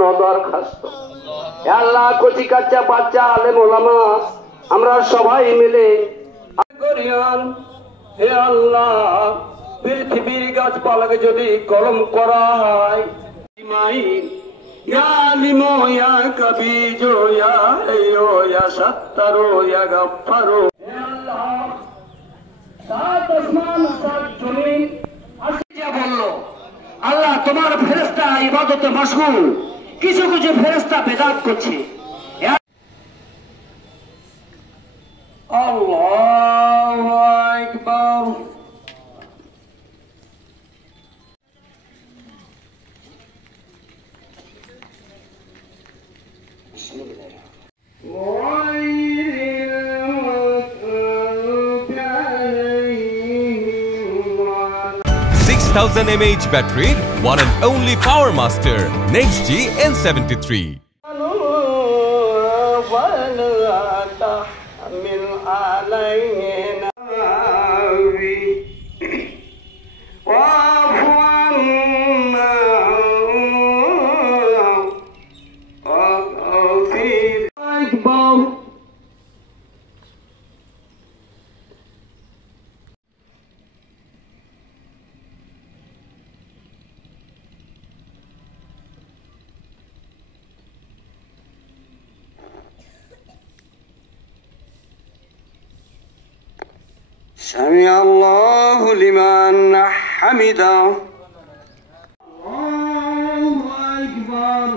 জন্য দরখাস্ত। হে আল্লাহ, কচি কাচ্চা বাচ্চা আলেম ওলামা আমরা সবাই মিলে করিয়ান। হে আল্লাহ, পৃথিবীর গাছপালাকে যদি কলম করা হয়, ইয়া আলিমো ইয়া কবিজো ইয়া হাইয়ো ইয়া সাত্তারো ইয়া গাফফারো। হে আল্লাহ, সাত আসমান সাত জমিন আসিয়া বলল, আল্লাহ তোমার ফেরেশতা ইবাদতে মশগুল, কিছু কিছু ফেরেশতা বিদআত করছে। আল্লাহু আকবার। বিসমিল্লাহ। 6000 mAh battery, one and only Power Master Next G N73. سمع الله لمن حمده. الله أكبر.